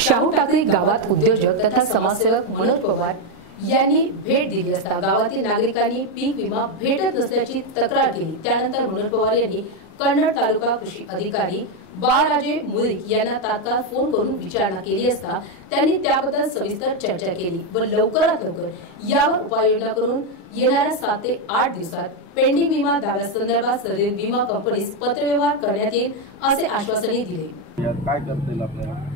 शाहू टाकळी गावात उद्योजक तथा समाजसेवक मनोज पवार यांनी भेट दिली असता गावातील नागरिकांनी पीक विमा भेटत नसल्याची तक्रार केली. त्यानंतर मनोज पवार यांनी कन्नड तालुका कृषी अधिकारी बाळराजे मुळीक यांना तात्काळ फोन करून विचारणा केली असता त्यांनी त्याबद्दल सविस्तर चर्चा केली व लवकरात लवकर यावर उपाययोजना करून येणाऱ्या सात ते आठ दिवसात पेंडिंग विमा दाव्यासंदर्भात सर्व विमा कंपनीस पत्रव्यवहार करण्यात येईल असे आश्वासनही दिले. काय करता येईल आपल्याला?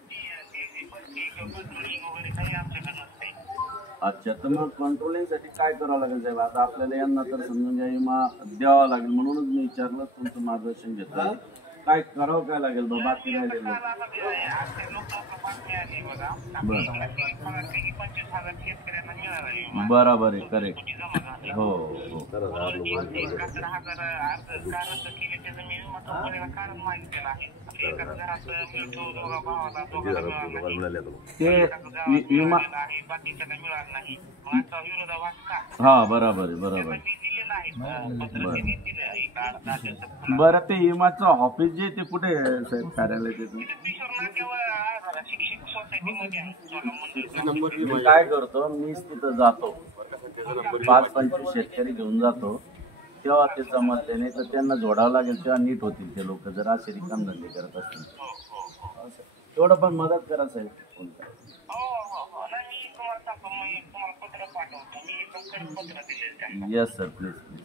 अच्छा तर मग कंट्रोलिंगसाठी काय करावं लागेल साहेब? आता आपल्याला यांना तर समजून घ्या विमा द्यावा लागेल. म्हणूनच मी विचारलं तुमचं मार्गदर्शन घेतलं. काय करावं काय लागेल बा? बाकी राहिलेलं बरोबर आहे करेक्ट हो हो. ते विमा हा बराबर आहे बराबर बरं. ते विमाचं ऑफिस जे ते कुठे आहे साहेब कार्यालय त्याचं मी काय करतो मीच तिथं जातो. पाच पंचवीस शेतकरी घेऊन जातो. तेव्हा ते जमत नाही तर त्यांना जोडावं लागेल तेव्हा नीट होतील ते लोक जर असे रिकाम धंदे करत असतील. तेवढं पण मदत करा साहेब. Yes sir please please